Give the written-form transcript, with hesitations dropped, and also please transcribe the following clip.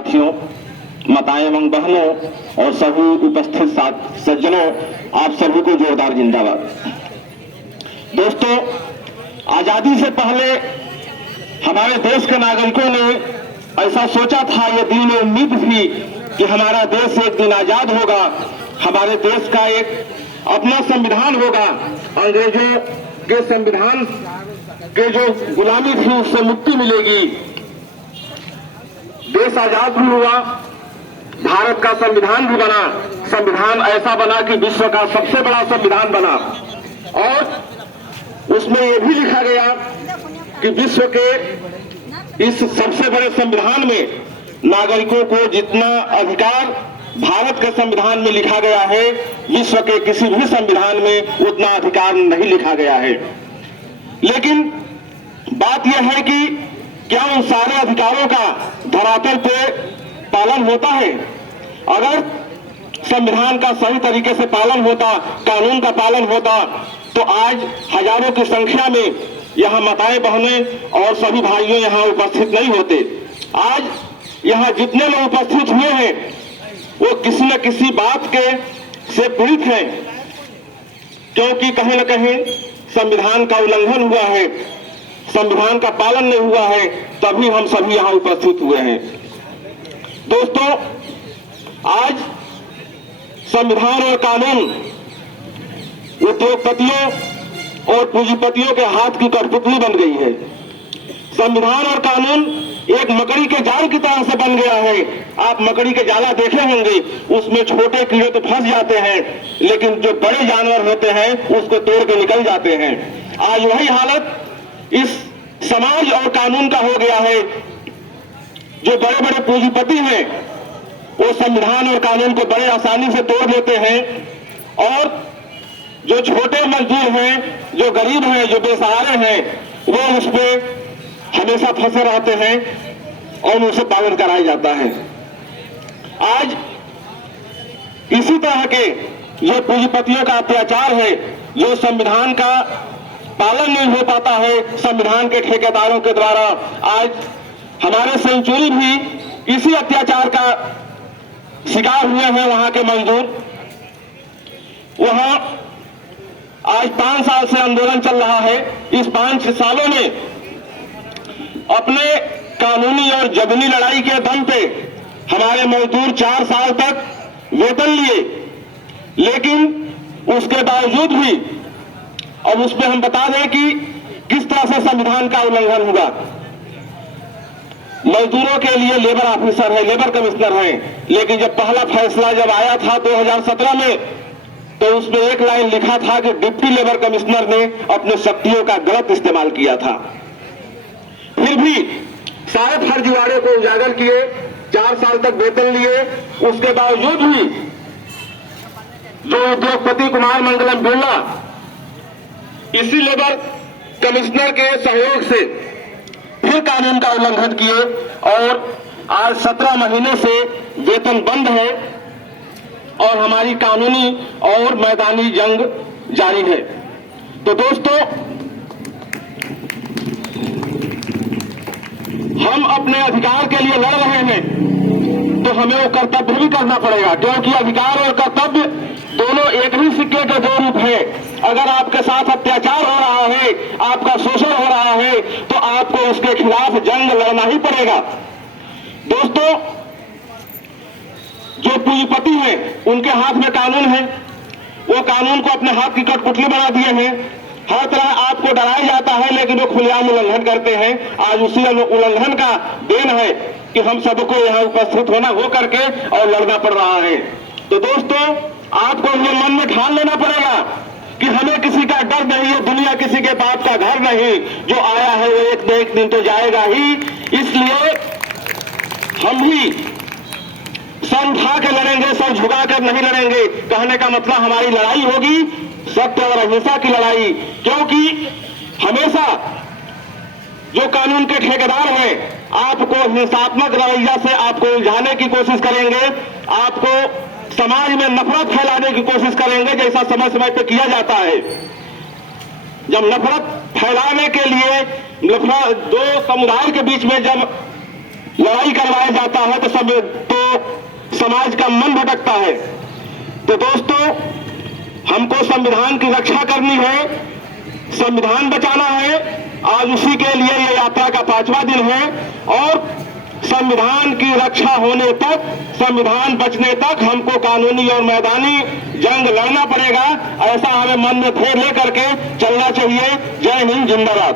साथियों, माताएं एवं बहनों और सभी उपस्थित सज्जनों, आप सभी को जोरदार जिंदाबाद। दोस्तों, आजादी से पहले हमारे देश के नागरिकों ने ऐसा सोचा था, ये दिल में उम्मीद थी कि हमारा देश एक दिन आजाद होगा, हमारे देश का एक अपना संविधान होगा, अंग्रेजों के संविधान के जो गुलामी थी उससे मुक्ति मिलेगी, देश आजाद भी हुआ, भारत का संविधान भी बना। संविधान ऐसा बना कि विश्व का सबसे बड़ा संविधान बना और उसमें यह भी लिखा गया कि विश्व के इस सबसे बड़े संविधान में नागरिकों को जितना अधिकार भारत के संविधान में लिखा गया है, विश्व के किसी भी संविधान में उतना अधिकार नहीं लिखा गया है। लेकिन बात यह है कि क्या उन सारे अधिकारों का धरातल पे पालन होता है? अगर संविधान का सही तरीके से पालन होता, कानून का पालन होता, तो आज हजारों की संख्या में यहाँ माताएं बहनें और सभी भाइयों यहाँ उपस्थित नहीं होते। आज यहाँ जितने लोग उपस्थित हुए हैं वो किसी न किसी बात के से पीड़ित हैं, क्योंकि कहीं न कहीं संविधान का उल्लंघन हुआ है, संविधान का पालन नहीं हुआ है, तभी हम सभी यहाँ उपस्थित हुए हैं। दोस्तों, आज संविधान और कानून उद्योगपतियों और पूंजीपतियों के हाथ की कठपुतली बन गई है। संविधान और कानून एक मकड़ी के जाल की तरह से बन गया है। आप मकड़ी के जाला देखे होंगे, उसमें छोटे कीड़े तो फंस जाते हैं, लेकिन जो बड़े जानवर होते हैं उसको तोड़ के निकल जाते हैं। आज वही हालत इस समाज और कानून का हो गया है। जो बड़े बड़े पूंजीपति हैं वो संविधान और कानून को बड़े आसानी से तोड़ देते हैं और जो छोटे मजदूर हैं, जो गरीब हैं, जो बेसहारे हैं, वो उस पर हमेशा फंसे रहते हैं और उनसे पालन कराया जाता है। आज इसी तरह के जो पूंजीपतियों का अत्याचार है, जो संविधान का पालन नहीं हो पाता है संविधान के ठेकेदारों के द्वारा, आज हमारे सेंचुरी भी इसी अत्याचार का शिकार हुए हैं। वहां के मजदूर, वहां आज 5 साल से आंदोलन चल रहा है। इस 5 सालों में अपने कानूनी और जबनी लड़ाई के दम पे हमारे मजदूर 4 साल तक वेतन लिए, लेकिन उसके बावजूद भी, अब उसमें हम बता दें कि किस तरह से संविधान का उल्लंघन हुआ। मजदूरों के लिए लेबर ऑफिसर है, लेबर कमिश्नर है, लेकिन जब पहला फैसला जब आया था 2017 में, तो उसमें एक लाइन लिखा था कि डिप्टी लेबर कमिश्नर ने अपने शक्तियों का गलत इस्तेमाल किया था। फिर भी सारे फर्जीवाड़े को उजागर किए, 4 साल तक वेतन लिए, उसके बावजूद भी जो उद्योगपति कुमार मंगलम बिरला इसी लेबर कमिश्नर के सहयोग से फिर कानून का उल्लंघन किए और आज 17 महीने से वेतन बंद है और हमारी कानूनी और मैदानी जंग जारी है। तो दोस्तों, हम अपने अधिकार के लिए लड़ रहे हैं, तो हमें वो कर्तव्य भी करना पड़ेगा, क्योंकि अधिकार और कर्तव्य दोनों एक ही सिक्के के 2 रूप है। अगर आपके साथ अत्याचार हो रहा है, आपका शोषण हो रहा है, तो आपको उसके खिलाफ जंग लड़ना ही पड़ेगा। दोस्तों, जो पूंजीपति हैं उनके हाथ में कानून है, वो कानून को अपने हाथ की कठपुतली बना दिए हैं। हर तरह आपको डराया जाता है, लेकिन वो खुलेआम उल्लंघन करते हैं। आज उसी उल्लंघन का देन है कि हम सबको यहाँ उपस्थित हो करके और लड़ना पड़ रहा है। तो दोस्तों, आपको ये मन में ठान लेना पड़ेगा कि हमें किसी का डर नहीं है, दुनिया किसी के बाप का घर नहीं, जो आया है वो एक न एक दिन तो जाएगा ही। इसलिए हम भी सर उठा के लड़ेंगे, सर झुका कर नहीं लड़ेंगे। कहने का मतलब हमारी लड़ाई होगी सत्य और अहिंसा की लड़ाई, क्योंकि हमेशा जो कानून के ठेकेदार हैं आपको हिंसात्मक रवैया से आपको उलझाने की कोशिश करेंगे, आपको समाज में नफरत फैलाने की कोशिश करेंगे, जैसा समय समय पर किया जाता है। जब नफरत फैलाने के लिए दो समुदाय के बीच में जब लड़ाई करवाया जाता है तो समाज का मन भटकता है। तो दोस्तों, हमको संविधान की रक्षा करनी है, संविधान बचाना है। आज उसी के लिए ये यात्रा का 5वां दिन है और संविधान की रक्षा होने तक, संविधान बचने तक हमको कानूनी और मैदानी जंग लड़ना पड़ेगा। ऐसा हमें मन में धैर्य लेकर के चलना चाहिए। जय हिंद, जिंदाबाद।